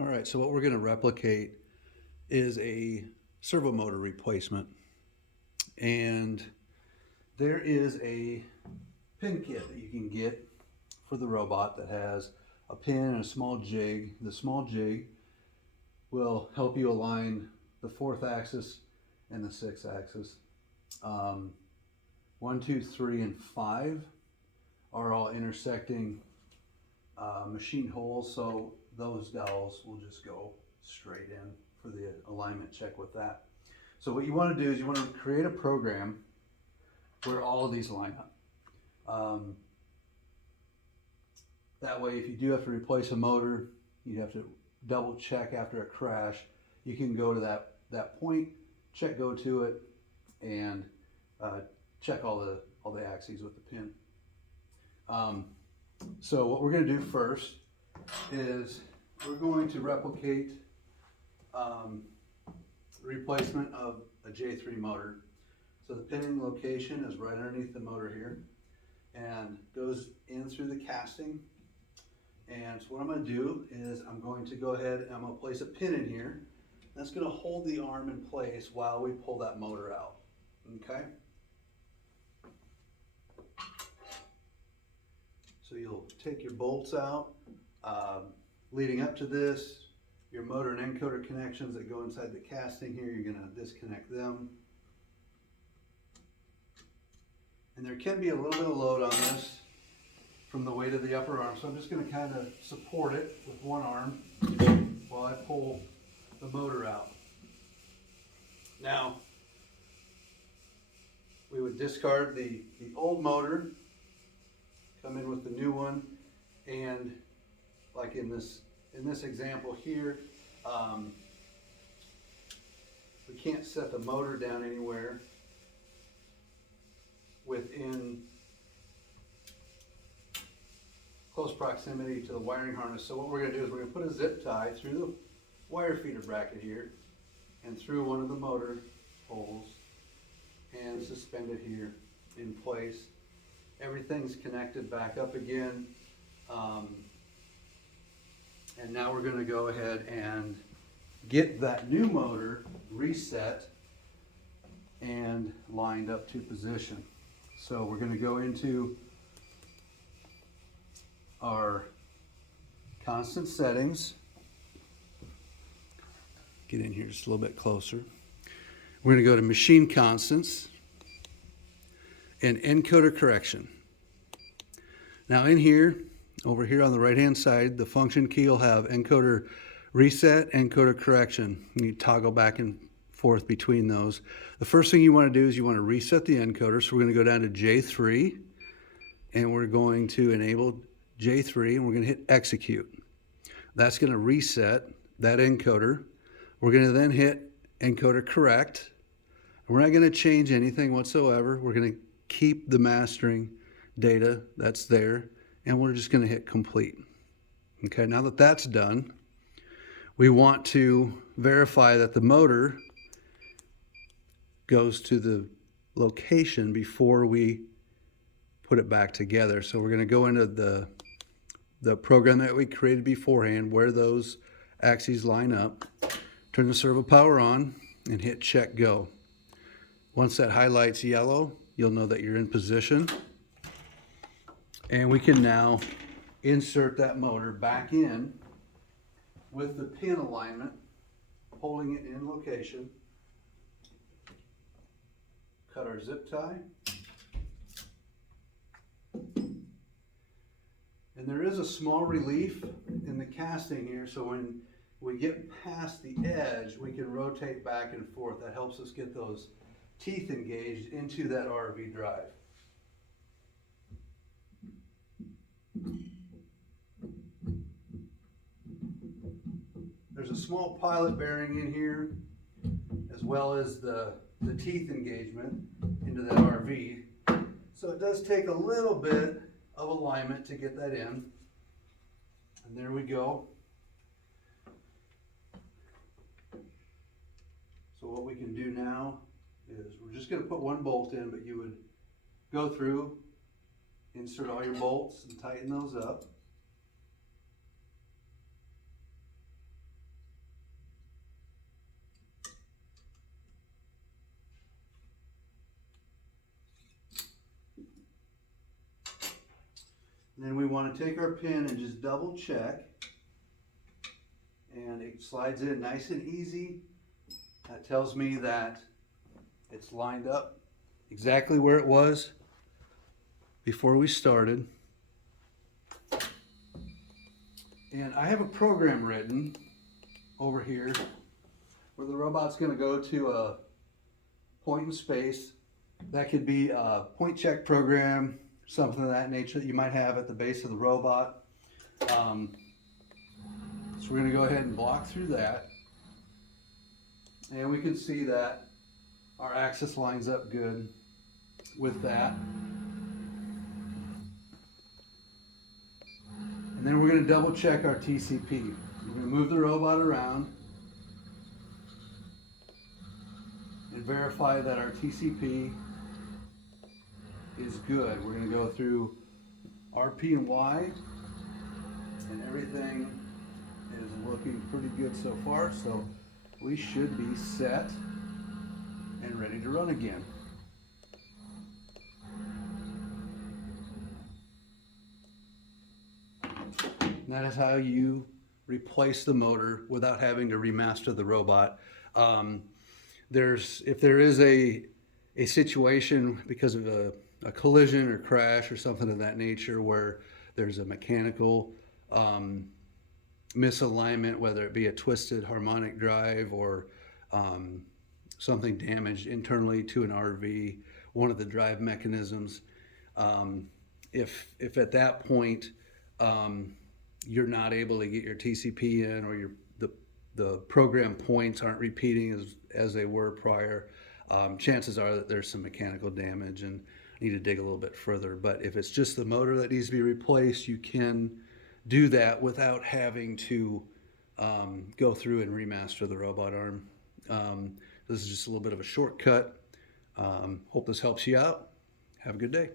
All right, so what we're going to replicate is a servo motor replacement. And there is a pin kit that you can get for the robot that has a pin and a small jig. The small jig will help you align the 4th axis and the 6th axis. 1, 2, 3, and 5 are all intersecting machine holes, so those dowels will just go straight in for the alignment check with that. So what you want to do is you want to create a program where all of these line up. That way, if you do have to replace a motor, you have to double check after a crash. You can go to that point, check go to it, and check all the axes with the pin. So what we're going to do first is we're going to replicate replacement of a J3 motor. So the pinning location is right underneath the motor here and goes in through the casting. And so what I'm going to do is I'm going to go ahead and I'm going to place a pin in here. That's going to hold the arm in place while we pull that motor out. Okay? So you'll take your bolts out. Leading up to this, your motor and encoder connections that go inside the casting here, you're going to disconnect them. And there can be a little bit of load on this from the weight of the upper arm, so I'm just going to kind of support it with one arm while I pull the motor out. Now, we would discard the old motor, come in with the new one, and like in this example here, we can't set the motor down anywhere within close proximity to the wiring harness. So what we're going to do is we're going to put a zip tie through the wire feeder bracket here and through one of the motor holes and suspend it here in place. Everything's connected back up again. And now we're going to go ahead and get that new motor reset and lined up to position. So we're going to go into our constant settings. Get in here just a little bit closer. We're going to go to machine constants and encoder correction. Now in here, over here on the right hand side, the function key will have encoder reset, encoder correction. You toggle back and forth between those. The first thing you want to do is you want to reset the encoder. So we're going to go down to J3 and we're going to enable J3 and we're going to hit execute. That's going to reset that encoder. We're going to then hit encoder correct. We're not going to change anything whatsoever. We're going to keep the mastering data that's there and we're just going to hit complete. Okay, now that that's done, we want to verify that the motor goes to the location before we put it back together. So we're going to go into the program that we created beforehand where those axes line up, turn the servo power on and hit check go. Once that highlights yellow, you'll know that you're in position. And we can now insert that motor back in with the pin alignment, holding it in location. Cut our zip tie. And there is a small relief in the casting here, so when we get past the edge, we can rotate back and forth. That helps us get those teeth engaged into that RV drive. There's a small pilot bearing in here, as well as the teeth engagement into that RV. So it does take a little bit of alignment to get that in. And there we go. So what we can do now is we're just going to put one bolt in, but you would go through, insert all your bolts and tighten those up. Then we want to take our pin and just double check. And it slides in nice and easy. That tells me that it's lined up exactly where it was before we started. And I have a program written over here where the robot's going to go to a point in space. That could be a point check program, something of that nature that you might have at the base of the robot. So we're going to go ahead and block through that. And we can see that our axis lines up good with that. And then we're going to double check our TCP. We're going to move the robot around and verify that our TCP is good. We're going to go through RP and Y, and everything is looking pretty good so far, so we should be set and ready to run again. And that is how you replace the motor without having to remaster the robot. If there is a situation because of a collision or crash or something of that nature where there's a mechanical misalignment, whether it be a twisted harmonic drive or something damaged internally to an RV, one of the drive mechanisms, if at that point you're not able to get your TCP in, or the program points aren't repeating as they were prior, chances are that there's some mechanical damage and need to dig a little bit further. But if it's just the motor that needs to be replaced, you can do that without having to go through and remaster the robot arm. This is just a little bit of a shortcut. Hope this helps you out. Have a good day.